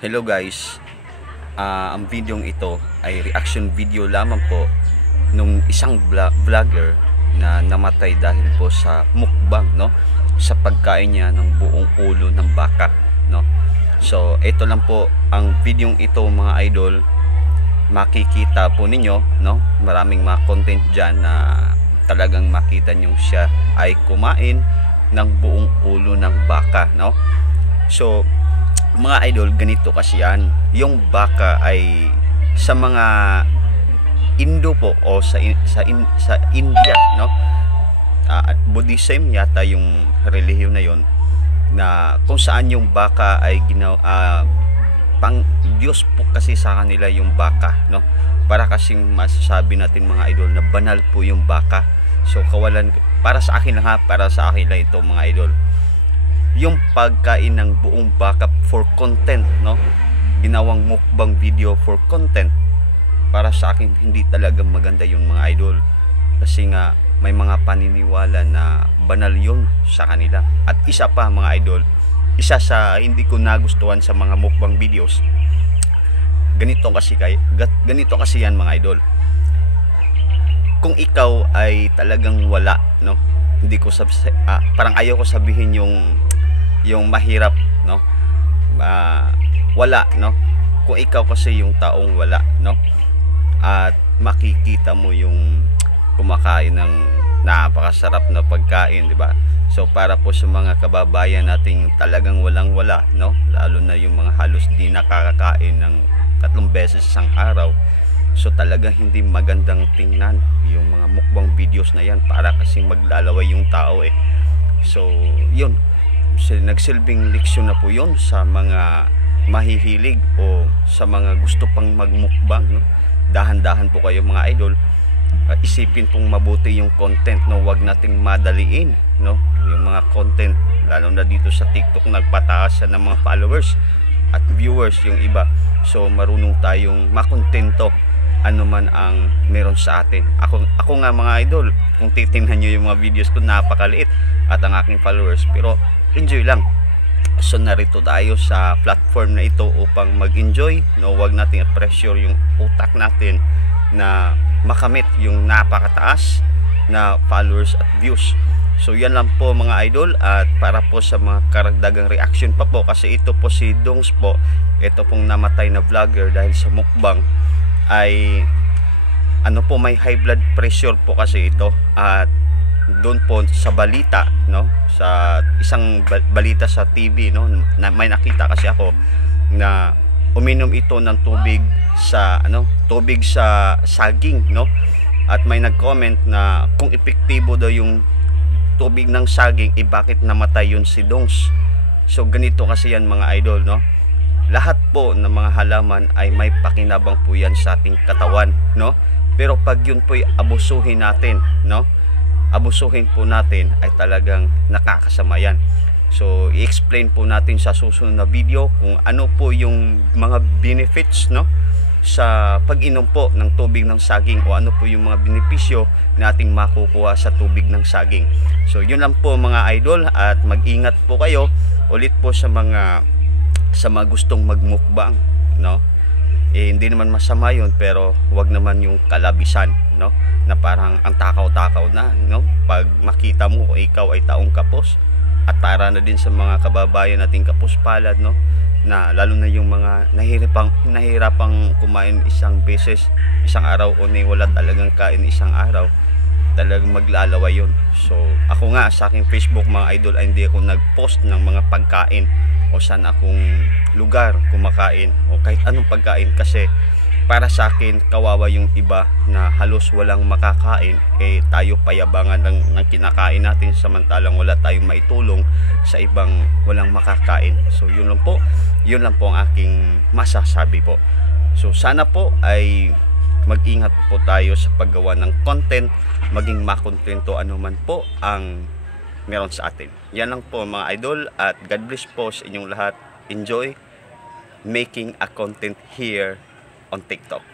Hello guys, ang videong ito ay reaction video lamang po nung isang vlogger na namatay dahil po sa mukbang, no? Sa pagkain niya ng buong ulo ng baka, no? So ito lang po ang videong ito mga idol. Makikita po ninyo, no? Maraming mga content dyan na talagang makita nyo siya ay kumain ng buong ulo ng baka, no? So mga idol, ganito kasi yan. Yung baka ay sa mga Indo po o sa India, no? Buddhism yata yung relihiyon na yon, na kung saan yung baka ay pang Diyos po kasi sa kanila yung baka, no? Para kasing masasabi natin mga idol na banal po yung baka. So kawalan, para sa akin lang ha, para sa akin lang ito mga idol, yung pagkain ng buong baka for content, no? Ginawang mukbang video for content. Para sa akin hindi talaga maganda yung mga idol. Kasi nga may mga paniniwala na banal yun sa kanila. At isa pa mga idol, isa sa hindi ko nagustuhan sa mga mukbang videos, ganito kasi yan mga idol. Kung ikaw ay talagang wala, no? Hindi ko parang ayaw ko sabihin yung mahirap, no? Wala, no? Kung ikaw kasi yung taong wala, no? At makikita mo yung kumakain ng napakasarap na pagkain, di ba? So para po sa mga kababayan nating talagang walang-wala, no? Lalo na yung mga halos di nakakakain ng 3 beses isang araw. So talagang hindi magandang tingnan yung mga mukbang videos na yan, para kasing maglalaway yung tao eh. So yun, nagsilbing leksyon na po yun sa mga mahihilig o sa mga gusto pang magmukbang, no? Dahan-dahan po kayo mga idol. Isipin pong mabuti yung content, no? Huwag nating madaliin, no? Yung mga content, lalo na dito sa TikTok, nagpataas ng mga followers at viewers yung iba. So marunong tayong makontento ano man ang meron sa atin. Ako nga mga idol, kung titingnan nyo yung mga videos ko, napakaliit at ang aking followers, pero enjoy lang. So narito tayo sa platform na ito upang mag-enjoy, no? Huwag nating i-pressure yung utak natin na makamit yung napakataas na followers at views. So yan lang po mga idol. At para po sa mga karagdagang reaction pa po, kasi ito po si Dongs po, ito pong namatay na vlogger dahil sa mukbang, ay may high blood pressure po kasi ito. At doon po sa balita, no, sa isang balita sa TV, no, may nakita kasi ako na uminom ito ng tubig sa saging, no. At may nag-comment na kung epektibo daw yung tubig ng saging, bakit namatay yun si Dongs. So ganito kasi yan mga idol, no. Lahat po ng mga halaman ay may pakinabang po yan sa ating katawan, no. Pero pag yun po ay abusuhin natin, no, abusuhin po natin, ay talagang nakakasama yan. So i-explain po natin sa susunod na video kung ano po yung mga benefits, no, sa pag-inom po ng tubig ng saging, o ano po yung mga benepisyo na ating makukuha sa tubig ng saging. So yun lang po mga idol, at mag-ingat po kayo ulit po sa mga gustong magmukbang, no. Hindi naman masama yun, pero wag naman yung kalabisan, no, na parang ang takaw-takaw na, no, pag makita mo ikaw ay taong kapos. At para na din sa mga kababayan nating kapos palad, no, na lalo na yung mga nahirapang kumain isang beses isang araw, o wala talagang kain isang araw, talagang maglalaway yun. So ako nga sa aking Facebook mga idol, ay hindi ako nag-post ng mga pagkain o saan akong lugar kumakain o kahit anong pagkain, kasi para sa akin kawawa yung iba na halos walang makakain, tayo payabangan ng kinakain natin, samantalang wala tayong maitulong sa ibang walang makakain. So yun lang po ang aking masasabi po. So sana po ay mag-ingat po tayo sa paggawa ng content, maging makontento anuman po ang meron sa atin. Yan lang po mga idol, at God bless po sa inyong lahat. Enjoy making a content here on TikTok.